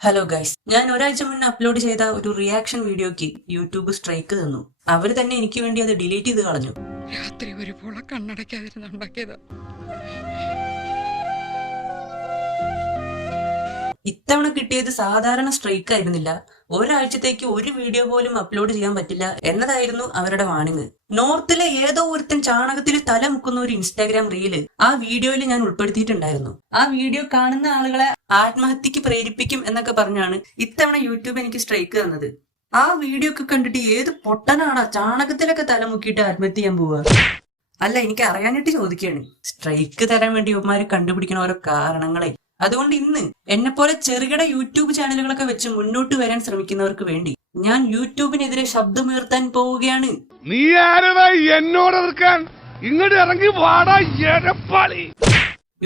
Hello guys, ഞാൻ ഒരാഴ്ച മുന്നേ അപ്ലോഡ് ചെയ്ത ഒരു റിയാക്ഷൻ വീഡിയോക്ക് യൂട്യൂബ് സ്ട്രൈക്ക് തന്നു. അവര് തന്നെ എനിക്ക് വേണ്ടി അത് ഡിലീറ്റ് ചെയ്ത് കളഞ്ഞു. രാത്രി ഒരുപോലെ കണ്ണടയ്ക്കാതിരുന്നുണ്ടാക്കിയതാ. ഇത്തവണ കിട്ടിയത് സാധാരണ സ്ട്രൈക്ക് ആയിരുന്നില്ല. ഒരാഴ്ചത്തേക്ക് ഒരു വീഡിയോ പോലും അപ്ലോഡ് ചെയ്യാൻ പറ്റില്ല എന്നതായിരുന്നു അവരുടെ വാണിംഗ്. നോർത്തിലെ ഏതോ ഒരുത്തൻ ചാണകത്തിൽ തല മുക്കുന്ന ഒരു ഇൻസ്റ്റാഗ്രാം റീല് ആ വീഡിയോയിൽ ഞാൻ ഉൾപ്പെടുത്തിയിട്ടുണ്ടായിരുന്നു. ആ വീഡിയോ കാണുന്ന ആളുകളെ ആത്മഹത്യക്ക് പ്രേരിപ്പിക്കും എന്നൊക്കെ പറഞ്ഞാണ് ഇത്തവണ യൂട്യൂബ് എനിക്ക് സ്ട്രൈക്ക് തന്നത്. ആ വീഡിയോ ഒക്കെ കണ്ടിട്ട് ഏത് പൊട്ടനാടാ ചാണകത്തിലൊക്കെ തല മുക്കിയിട്ട് ആത്മഹത്യ ചെയ്യാൻ പോവുക? അല്ല, എനിക്ക് അറിയാനിട്ട് ചോദിക്കുകയാണ്, സ്ട്രൈക്ക് തരാൻ വേണ്ടി ഇവന്മാര് കണ്ടുപിടിക്കണ ഓരോ കാരണങ്ങളെ. അതുകൊണ്ട് ഇന്ന് എന്നെ പോലെ ചെറുകിട യൂട്യൂബ് ചാനലുകളൊക്കെ വെച്ച് മുന്നോട്ട് വരാൻ ശ്രമിക്കുന്നവർക്ക് വേണ്ടി ഞാൻ യൂട്യൂബിനെതിരെ ശബ്ദമുയർത്താൻ പോവുകയാണ്. നീ ആരടാ എന്നോട് എതിർക്കാൻ? ഇങ്ങോട്ട് ഇറങ്ങി വാടാ എരപ്പാളി.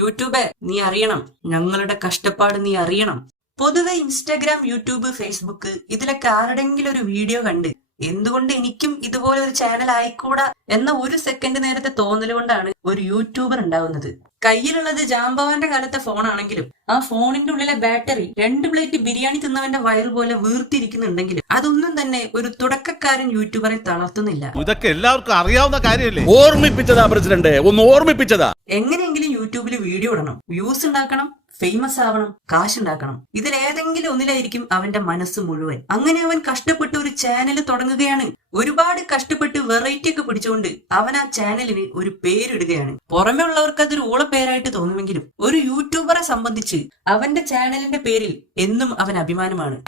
യൂട്യൂബേ, നീ അറിയണം, ഞങ്ങളുടെ കഷ്ടപ്പാട് നീ അറിയണം. പൊതുവെ ഇൻസ്റ്റാഗ്രാം, യൂട്യൂബ്, ഫേസ്ബുക്ക് ഇതിലൊക്കെ ആരുടെങ്കിലും ഒരു വീഡിയോ കണ്ട് എന്തുകൊണ്ട് എനിക്കും ഇതുപോലെ ഒരു ചാനൽ ആയിക്കൂടാ എന്ന ഒരു സെക്കൻഡ് നേരത്തെ തോന്നൽ കൊണ്ടാണ് ഒരു യൂട്യൂബർ ഉണ്ടാവുന്നത്. കയ്യിലുള്ളത് ജാംബവാന്റെ കാലത്തെ ഫോണാണെങ്കിലും ആ ഫോണിന്റെ ഉള്ളിലെ ബാറ്ററി 2 പ്ലേറ്റ് ബിരിയാണി തിന്നവന്റെ വയറ് പോലെ വീർത്തിരിക്കുന്നുണ്ടെങ്കിലും അതൊന്നും തന്നെ ഒരു തുടക്കക്കാരൻ യൂട്യൂബറെ തളർത്തുന്നില്ല. ഇതൊക്കെ എല്ലാവർക്കും അറിയാവുന്ന കാര്യമല്ലേ? ഓർമ്മിപ്പിച്ചതാ പ്രസിഡന്റ്, ഒന്ന് ഓർമ്മിപ്പിച്ചതാ. എങ്ങനെയെങ്കിലും യൂട്യൂബിൽ വീഡിയോ ഇടണം, വ്യൂസ് ഉണ്ടാക്കണം, ഫേമസ് ആവണം, കാശുണ്ടാക്കണം. ഇതിലേതെങ്കിലും ഒന്നിലായിരിക്കും അവന്റെ മനസ്സ് മുഴുവൻ. അങ്ങനെ അവൻ കഷ്ടപ്പെട്ട് ഒരു ചാനൽ തുടങ്ങുകയാണ്. ഒരുപാട് കഷ്ടപ്പെട്ട് വെറൈറ്റി ഒക്കെ പിടിച്ചുകൊണ്ട് അവൻ ആ ചാനലിന് ഒരു പേരിടുകയാണ്. പുറമെ ഉള്ളവർക്ക് അതൊരു ഊളപ്പേരായിട്ട് തോന്നുമെങ്കിലും ഒരു യൂട്യൂബറെ സംബന്ധിച്ച് അവന്റെ ചാനലിന്റെ പേരിൽ എന്നും അവൻ അഭിമാനമാണ്.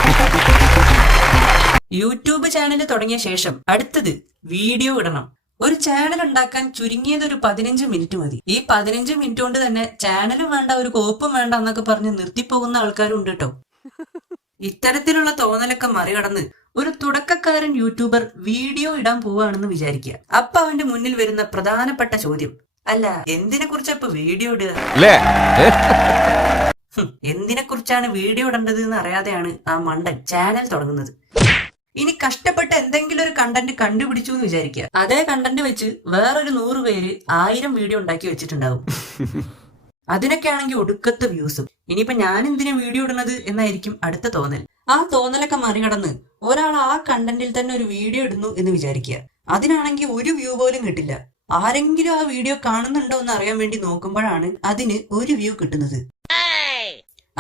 യൂട്യൂബ് ചാനൽ തുടങ്ങിയ ശേഷം അടുത്തത് വീഡിയോ ഇടണം. ഒരു ചാനൽ ഉണ്ടാക്കാൻ ചുരുങ്ങിയത് ഒരു 15 മിനിറ്റ് മതി. ഈ 15 മിനിറ്റ് കൊണ്ട് തന്നെ ചാനലും വേണ്ട, ഒരു കോപ്പും വേണ്ട എന്നൊക്കെ പറഞ്ഞ് നിർത്തിപ്പോകുന്ന ആൾക്കാരും ഉണ്ട് കേട്ടോ. ഇത്തരത്തിലുള്ള തോന്നലൊക്കെ മറികടന്ന് ഒരു തുടക്കക്കാരൻ യൂട്യൂബർ വീഡിയോ ഇടാൻ പോവുകയാണെന്ന് വിചാരിക്കുക. അപ്പൊ അവന്റെ മുന്നിൽ വരുന്ന പ്രധാനപ്പെട്ട ചോദ്യം, അല്ല എന്തിനെ കുറിച്ചാ ഇപ്പൊ വീഡിയോ ഇടുക? എന്തിനെ കുറിച്ചാണ് വീഡിയോ ഇടേണ്ടത് എന്ന് അറിയാതെയാണ് ആ മണ്ടൻ ചാനൽ തുടങ്ങുന്നത്. ഇനി കഷ്ടപ്പെട്ട് എന്തെങ്കിലും ഒരു കണ്ടന്റ് കണ്ടുപിടിച്ചു എന്ന് വിചാരിക്കുക. അതേ കണ്ടന്റ് വെച്ച് വേറൊരു 100 പേര് 1000 വീഡിയോ ഉണ്ടാക്കി വെച്ചിട്ടുണ്ടാവും. അതിനൊക്കെ ആണെങ്കിൽ ഒടുക്കത്തെ വ്യൂസും. ഇനിയിപ്പോ ഞാൻ എന്തിനാ വീഡിയോ ഇടുന്നത് എന്നായിരിക്കും അടുത്ത തോന്നൽ. ആ തോന്നലൊക്കെ മറികടന്ന് ഒരാൾ ആ കണ്ടന്റിൽ തന്നെ ഒരു വീഡിയോ ഇടുന്നു എന്ന് വിചാരിക്കുക. അതിനാണെങ്കിൽ ഒരു വ്യൂ പോലും കിട്ടില്ല. ആരെങ്കിലും ആ വീഡിയോ കാണുന്നുണ്ടോ എന്ന് അറിയാൻ വേണ്ടി നോക്കുമ്പോഴാണ് അതിന് ഒരു വ്യൂ കിട്ടുന്നത്.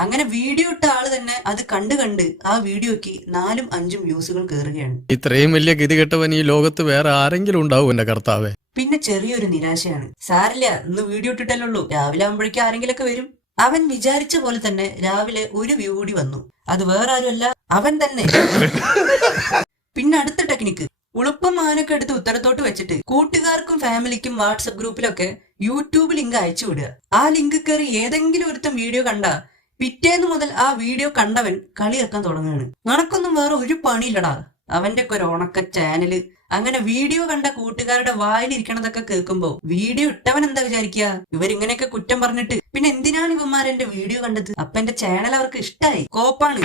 അങ്ങനെ വീഡിയോ ഇട്ട ആള് തന്നെ അത് കണ്ട് ആ വീഡിയോക്ക് 4-5 വ്യൂസുകൾ കയറുകയാണ്. ഇത്രയും വലിയ ഗതികെട്ടവൻ ഈ ലോകത്ത് വേറെ ആരെങ്കിലും ഉണ്ടാവും എന്റെ കർത്താവേ. പിന്നെ ചെറിയൊരു നിരാശയാണ്. സാരില്ല, ഇന്ന് വീഡിയോ ഇട്ടിട്ടല്ലോ, രാവിലെ ആകുമ്പോഴേക്കും ആരെങ്കിലൊക്കെ വരും. അവൻ വിചാരിച്ച പോലെ തന്നെ രാവിലെ ഒരു വ്യൂ കൂടി വന്നു. അത് വേറെ ആരുമല്ല, അവൻ തന്നെ. പിന്നെ അടുത്ത ടെക്നിക്ക്, ഉളുപ്പം മാനൊക്കെ എടുത്ത് ഉത്തരത്തോട്ട് വെച്ചിട്ട് കൂട്ടുകാർക്കും ഫാമിലിക്കും വാട്സപ്പ് ഗ്രൂപ്പിലൊക്കെ യൂട്യൂബ് ലിങ്ക് അയച്ചു വിടുക. ആ ലിങ്ക് കയറി ഏതെങ്കിലും ഒരുത്തം വീഡിയോ കണ്ടാ പിറ്റേന്ന് മുതൽ ആ വീഡിയോ കണ്ടവൻ കളിയാക്കാൻ തുടങ്ങുകയാണ്. നടക്കൊന്നും വേറെ ഒരു പണിയില്ലടാ, അവന്റെ ഒക്കെ ഒരു ഉണക്ക ചാനല്. അങ്ങനെ വീഡിയോ കണ്ട കൂട്ടുകാരുടെ വായിലിരിക്കണതൊക്കെ കേൾക്കുമ്പോ വീഡിയോ ഇട്ടവൻ എന്താ വിചാരിക്കുക? ഇവരിങ്ങനെയൊക്കെ കുറ്റം പറഞ്ഞിട്ട് പിന്നെ എന്തിനാണ് ഇവന്മാർ എന്റെ വീഡിയോ കണ്ടത്? അപ്പൊ എന്റെ ചാനൽ അവർക്ക് ഇഷ്ടായി, കോപ്പാണ്.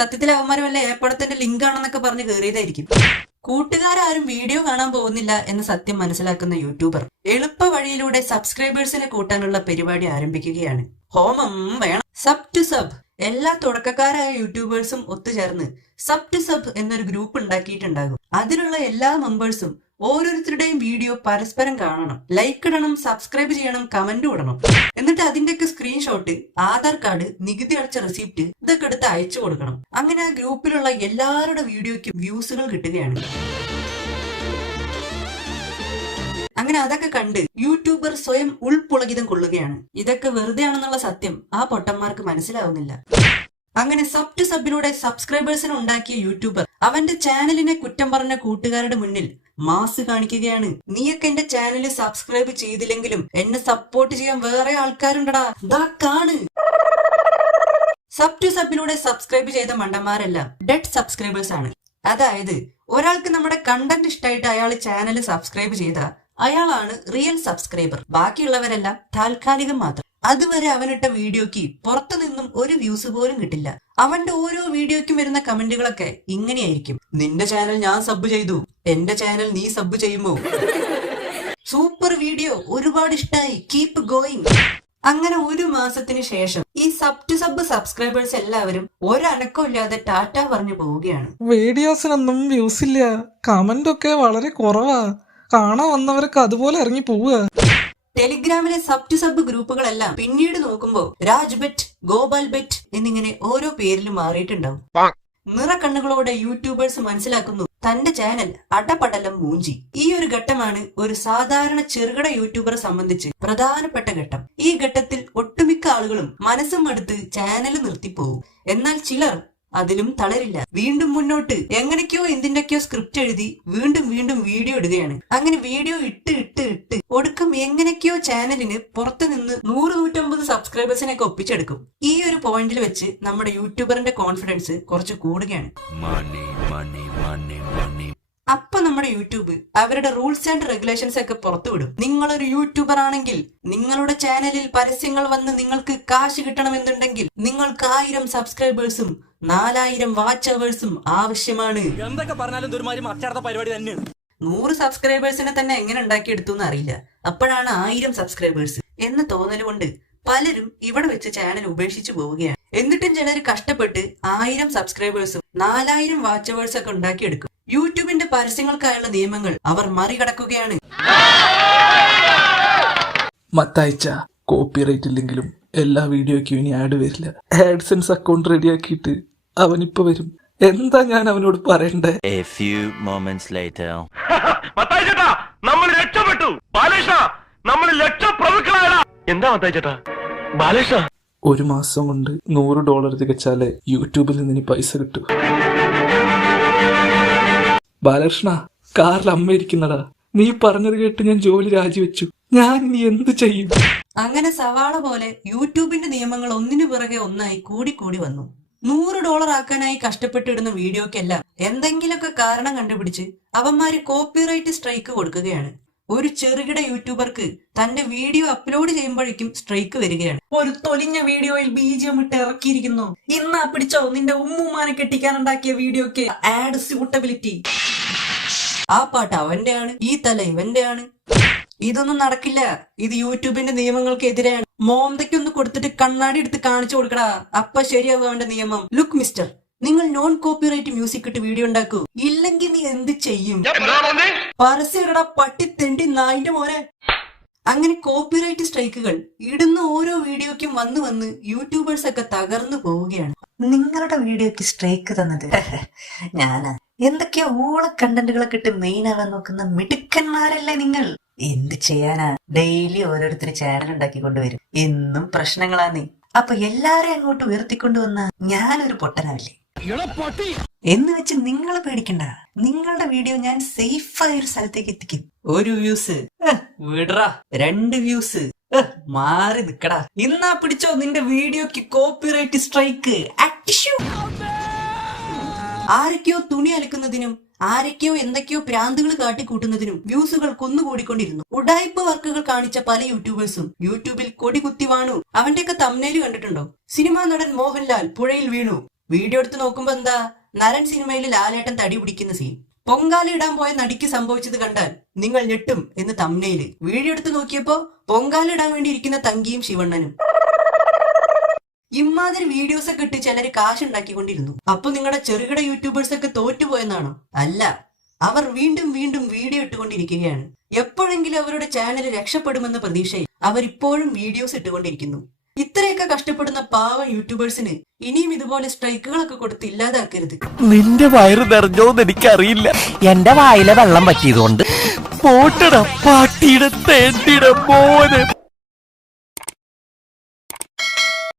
സത്യത്തിൽ അവന്മാര് വല്ല ഏപ്പടത്തിന്റെ ലിങ്ക് ആണെന്നൊക്കെ പറഞ്ഞ് കയറിയതായിരിക്കും. കൂട്ടുകാരും വീഡിയോ കാണാൻ പോകുന്നില്ല എന്ന സത്യം മനസ്സിലാക്കുന്ന യൂട്യൂബർ എളുപ്പ വഴിയിലൂടെ സബ്സ്ക്രൈബേഴ്സിനെ കൂട്ടാനുള്ള പരിപാടി ആരംഭിക്കുകയാണ്. ഹോമം വേണം. Sub to sub. എല്ലാ തുടക്കക്കാരായ യൂട്യൂബേഴ്സും ഒത്തുചേർന്ന് സബ് ടു സബ് എന്നൊരു ഗ്രൂപ്പ് ഉണ്ടാക്കിയിട്ടുണ്ടാകും. അതിലുള്ള എല്ലാ മെമ്പേഴ്സും ഓരോരുത്തരുടെയും വീഡിയോ പരസ്പരം കാണണം, ലൈക്ക് ഇടണം, സബ്സ്ക്രൈബ് ചെയ്യണം, കമന്റ് ഇടണം. എന്നിട്ട് അതിന്റെയൊക്കെ സ്ക്രീൻഷോട്ട്, ആധാർ കാർഡ്, നികുതി അടച്ച റെസിപ്റ്റ് ഇതൊക്കെ എടുത്ത് അയച്ചു കൊടുക്കണം. അങ്ങനെ ആ ഗ്രൂപ്പിലുള്ള എല്ലാവരുടെ വീഡിയോയ്ക്കും വ്യൂസുകൾ കിട്ടുകയാണ്. അങ്ങനെ അതൊക്കെ കണ്ട് യൂട്യൂബർ സ്വയം ഉൾപുളകിതം കൊള്ളുകയാണ്. ഇതൊക്കെ വെറുതെ ആണെന്നുള്ള സത്യം ആ പൊട്ടന്മാർക്ക് മനസ്സിലാവുന്നില്ല. അങ്ങനെ സബ് ടു സബിലൂടെ സബ്സ്ക്രൈബേഴ്സിനെ ഉണ്ടാക്കിയ യൂട്യൂബർ അവന്റെ ചാനലിനെ കുറ്റം പറഞ്ഞ കൂട്ടുകാരുടെ മുന്നിൽ മാസ് കാണിക്കുകയാണ്. നീയൊക്കെ എന്റെ ചാനൽ സബ്സ്ക്രൈബ് ചെയ്തില്ലെങ്കിലും എന്നെ സപ്പോർട്ട് ചെയ്യാൻ വേറെ ആൾക്കാരുണ്ടടാ, ദാ കാണ്. സബ് ടു സബിലൂടെ സബ്സ്ക്രൈബ് ചെയ്ത മണ്ടന്മാരെല്ലാം ഡെഡ് സബ്സ്ക്രൈബേഴ്സ് ആണ്. അതായത് ഒരാൾക്ക് നമ്മുടെ കണ്ടന്റ് ഇഷ്ടമായിട്ട് അയാൾ ചാനൽ സബ്സ്ക്രൈബ് ചെയ്ത അയാളാണ് റിയൽ സബ്സ്ക്രൈബർ. ബാക്കിയുള്ളവരെല്ലാം താൽക്കാലികം മാത്രം. അതുവരെ അവനിട്ട വീഡിയോക്ക് പുറത്തു നിന്നും ഒരു വ്യൂസ് പോലും കിട്ടില്ല. അവന്റെ ഓരോ വീഡിയോയ്ക്കും വരുന്ന കമന്റുകളൊക്കെ ഇങ്ങനെയായിരിക്കും: നിന്റെ ചാനൽ ഞാൻ സബ് ചെയ്തു, എന്റെ ചാനൽ നീ സബ് ചെയ്യുമോ? സൂപ്പർ വീഡിയോ, ഒരുപാട് ഇഷ്ടായി, കീപ് ഗോയിങ്. അങ്ങനെ ഒരു മാസത്തിന് ശേഷം ഈ സബ് ടു സബ് സബ്സ്ക്രൈബേഴ്സ് എല്ലാവരും ഒരനക്കം ഇല്ലാതെ ടാറ്റ പറഞ്ഞു പോവുകയാണ്. വീഡിയോസിനൊന്നും വ്യൂസ് ഇല്ല, കമന്റ് ഒക്കെ വളരെ കുറവാ, കാണാൻ വന്നവരൊക്കെ അതുപോലെ ഇറങ്ങി പോവുക. ടെലിഗ്രാമിലെ സബ് ടു സബ് ഗ്രൂപ്പുകളെല്ലാം പിന്നീട് നോക്കുമ്പോൾ രാജ് ബെറ്റ്, ഗോപാൽ ബെറ്റ് എന്നിങ്ങനെ ഓരോ പേരിലും മാറിയിട്ടുണ്ടാവും. നിറക്കണ്ണുകളോടെ യൂട്യൂബേഴ്സ് മനസ്സിലാക്കുന്നു തന്റെ ചാനൽ അടപടലം മൂഞ്ചി. ഈ ഒരു ഘട്ടമാണ് ഒരു സാധാരണ ചെറുകിട യൂട്യൂബറെ സംബന്ധിച്ച് പ്രധാനപ്പെട്ട ഘട്ടം. ഈ ഘട്ടത്തിൽ ഒട്ടുമിക്ക ആളുകളും മനസ്സും അടുത്ത് ചാനൽ നിർത്തിപ്പോവും. എന്നാൽ ചിലർ അതിലും തളരില്ല. വീണ്ടും മുന്നോട്ട് എങ്ങനെയൊക്കെയോ എന്തിന്റെയൊക്കെയോ സ്ക്രിപ്റ്റ് എഴുതി വീണ്ടും വീണ്ടും വീഡിയോ ഇടുകയാണ്. അങ്ങനെ വീഡിയോ ഇട്ട് ഒടുക്കം എങ്ങനെയൊക്കെയോ ചാനലിന് പുറത്തു നിന്ന് 100-150 സബ്സ്ക്രൈബേഴ്സിനൊക്കെ ഒപ്പിച്ചെടുക്കും. ഈ ഒരു പോയിന്റിൽ വെച്ച് നമ്മുടെ യൂട്യൂബറിന്റെ കോൺഫിഡൻസ് കുറച്ച് കൂടുകയാണ്. അപ്പൊ നമ്മുടെ യൂട്യൂബ് അവരുടെ റൂൾസ് ആൻഡ് റെഗുലേഷൻസ് ഒക്കെ പുറത്തുവിടും. നിങ്ങളൊരു യൂട്യൂബർ ആണെങ്കിൽ നിങ്ങളുടെ ചാനലിൽ പരസ്യങ്ങൾ വന്ന് നിങ്ങൾക്ക് കാശ് കിട്ടണമെന്നുണ്ടെങ്കിൽ നിങ്ങൾക്ക് 1000 സബ്സ്ക്രൈബേഴ്സും 4000 വാച്ച് അവേഴ്സും ആവശ്യമാണ്. 100 സബ്സ്ക്രൈബേഴ്സിനെ തന്നെ എങ്ങനെ ഉണ്ടാക്കിയെടുത്തു എന്ന് അറിയില്ല. അപ്പോഴാണ് 1000 സബ്സ്ക്രൈബേഴ്സ് എന്ന തോന്നലുകൊണ്ട് പലരും ഇവിടെ വെച്ച് ചാനൽ ഉപേക്ഷിച്ചു പോവുകയാണ്. എന്നിട്ടും ചിലർ കഷ്ടപ്പെട്ട് 1000 സബ്സ്ക്രൈബേഴ്സും 4000 വാച്ച് അവേഴ്സ് ഒക്കെ ഉണ്ടാക്കിയെടുക്കും. യൂട്യൂബിന്റെ പരസ്യങ്ങൾക്കായുള്ള നിയമങ്ങൾ അവർ മറികടക്കുകയാണ്. മത്താഴ്ച കോപ്പിറൈറ്റ് ഇല്ലെങ്കിലും എല്ലാ വീഡിയോയ്ക്കും ഇനി ആഡ് വരില്ല. ആഡ്സെൻസ് അക്കൗണ്ട് റെഡിയാക്കിയിട്ട് അവനിപ്പോ വരും. എന്താ ഞാൻ അവനോട് പറയണ്ടേ? A few moments later. നമ്മൾ രക്ഷപ്പെട്ടു ബാലകൃഷ്ണ, നമ്മൾ ലക്ഷപ്രഭുക്കളാണ്. എന്താ മത്തായിച്ചേട്ടാ ബാലകൃഷ്ണ? ഒരു മാസം കൊണ്ട് $100 തികച്ചാലേ യൂട്യൂബിൽ നിന്ന് ഇനി പൈസ കിട്ടൂ. ബാലകൃഷ്ണ, കാറിൽ അമ്മ ഇരിക്കുന്നടാ. നീ പറഞ്ഞത് കേട്ട് ഞാൻ ജോലി രാജിവെച്ചു. ഞാൻ ഇനി എന്ത് ചെയ്യും? അങ്ങനെ സവാള പോലെ യൂട്യൂബിന്റെ നിയമങ്ങൾ ഒന്നിനു പിറകെ ഒന്നായി കൂടിക്കൂടി വന്നു. $100 ആക്കാനായി കഷ്ടപ്പെട്ടിടുന്ന വീഡിയോക്കെല്ലാം എന്തെങ്കിലുമൊക്കെ കാരണം കണ്ടുപിടിച്ച് അവന്മാര് കോപ്പിറൈറ്റ് സ്ട്രൈക്ക് കൊടുക്കുകയാണ്. ഒരു ചെറുകിട യൂട്യൂബർക്ക് തന്റെ വീഡിയോ അപ്ലോഡ് ചെയ്യുമ്പോഴേക്കും സ്ട്രൈക്ക് വരികയാണ്. ഒരു തൊലിഞ്ഞ വീഡിയോയിൽ BGM ഇട്ട് ഇറക്കിയിരിക്കുന്നു. ഇന്നാ പിടിച്ചോ നിന്റെ ഉമ്മുമാനെ കെട്ടിക്കാനുണ്ടാക്കിയ വീഡിയോക്ക് ആഡ് സ്യൂട്ടബിലിറ്റി. ആ പാട്ട് അവന്റെയാണ്, ഈ തല ഇവന്റെയാണ്. ഇതൊന്നും നടക്കില്ല. ഇത് യൂട്യൂബിന്റെ നിയമങ്ങൾക്ക് എതിരെയാണ്. മോന്തയ്ക്കൊന്ന് കൊടുത്തിട്ട് കണ്ണാടി എടുത്ത് കാണിച്ചു കൊടുക്കടാ, അപ്പൊ ശരിയാവും അവന്റെ നിയമം. ലുക്ക് മിസ്റ്റർ, നിങ്ങൾ നോൺ കോപ്പിറൈറ്റ് മ്യൂസിക് ഇട്ട് വീഡിയോ ഉണ്ടാക്കൂ, ഇല്ലെങ്കിൽ നീ എന്ത് ചെയ്യും? പരസ്യടാ പട്ടി തെണ്ടി നായിന്റെ മോനെ. അങ്ങനെ കോപ്പിറൈറ്റ് സ്ട്രൈക്കുകൾ ഇടുന്ന ഓരോ വീഡിയോയ്ക്കും വന്ന് യൂട്യൂബേഴ്സ് ഒക്കെ തകർന്നു പോവുകയാണ്. നിങ്ങളുടെ വീഡിയോക്ക് സ്ട്രൈക്ക് തന്നത് ഞാനാ. എന്തൊക്കെയോ ഊള കണ്ടന്റുകളൊക്കെ ഇട്ട് മെയിൻ ആവാൻ നോക്കുന്ന മിടുക്കന്മാരല്ലേ നിങ്ങൾ. എന്ത് ചെയ്യാനാ, ഡെയിലി ഓരോരുത്തർ ചാനൽ ഉണ്ടാക്കിക്കൊണ്ടുവരും. എന്നും പ്രശ്നങ്ങളാ നീ. അപ്പൊ എല്ലാരെയും അങ്ങോട്ട് ഉയർത്തിക്കൊണ്ടുവന്ന ഞാനൊരു പൊട്ടനാവില്ലേ എന്ന് വെച്ച് നിങ്ങൾ പേടിക്കണ്ട. നിങ്ങളുടെ വീഡിയോ ഞാൻ സേഫായ ഒരു സ്ഥലത്തേക്ക് എത്തിക്കും. 1 വ്യൂസ് വിടറാ, 2 വ്യൂസ് മാറി നിക്കടാ. ഇന്നാ പിടിച്ചോ നിന്റെ വീഡിയോക്ക് കോപ്പിറൈറ്റ് സ്ട്രൈക്ക്. ആരൊക്കെയോ തുണി അലക്കുന്നതിനും ആരൊക്കെയോ എന്തൊക്കെയോ പ്രാന്തുകൾ കാട്ടിക്കൂട്ടുന്നതിനും വ്യൂസുകൾ കൊന്നുകൂടിക്കൊണ്ടിരുന്നു. ഉഡായിപ്പ് വർക്കുകൾ കാണിച്ച പല യൂട്യൂബേഴ്സും യൂട്യൂബിൽ കൊടി കുത്തി വാണു. അവന്റെയൊക്കെ തംബ്നെയിൽ കണ്ടിട്ടുണ്ടോ? സിനിമാ നടൻ മോഹൻലാൽ പുഴയിൽ വീണു. വീഡിയോ എടുത്ത് നോക്കുമ്പോ എന്താ, നരൻ സിനിമയിൽ ലാലേട്ടൻ തടി പിടിക്കുന്ന സീൻ. പൊങ്കാല ഇടാൻ പോയ നടിക്ക് സംഭവിച്ചത് കണ്ടാൽ നിങ്ങൾ ഞെട്ടും എന്ന് തംബ്നെയില്. വീഡിയോ എടുത്ത് നോക്കിയപ്പോ പൊങ്കാല ഇടാൻ വേണ്ടി ഇരിക്കുന്ന തങ്കിയും ശിവണ്ണനും. ഇമാതിരി വീഡിയോസ് ഒക്കെ ഇട്ട് ചിലര് കാശുണ്ടാക്കിക്കൊണ്ടിരുന്നു. അപ്പൊ നിങ്ങളുടെ ചെറുകിട യൂട്യൂബേഴ്സ് ഒക്കെ തോറ്റുപോയെന്നാണോ? അല്ല, അവർ വീണ്ടും വീണ്ടും വീഡിയോ ഇട്ടുകൊണ്ടിരിക്കുകയാണ്. എപ്പോഴെങ്കിലും അവരുടെ ചാനൽ രക്ഷപ്പെടുമെന്ന പ്രതീക്ഷയിൽ അവരിപ്പോഴും വീഡിയോസ് ഇട്ടുകൊണ്ടിരിക്കുന്നു. ഇത്രയൊക്കെ കഷ്ടപ്പെടുന്ന പാവം യൂട്യൂബേഴ്സിന് ഇനിയും ഇതുപോലെ സ്ട്രൈക്കുകളൊക്കെ കൊടുത്ത് ഇല്ലാതാക്കരുത്. നിന്റെ വയറ് നിറഞ്ഞോന്ന് എനിക്കറിയില്ല. എന്റെ വായിലെ വെള്ളം പറ്റിയതുകൊണ്ട് പോട്ടട പാട്ടിയുടെ തേണ്ടിട മോനെ.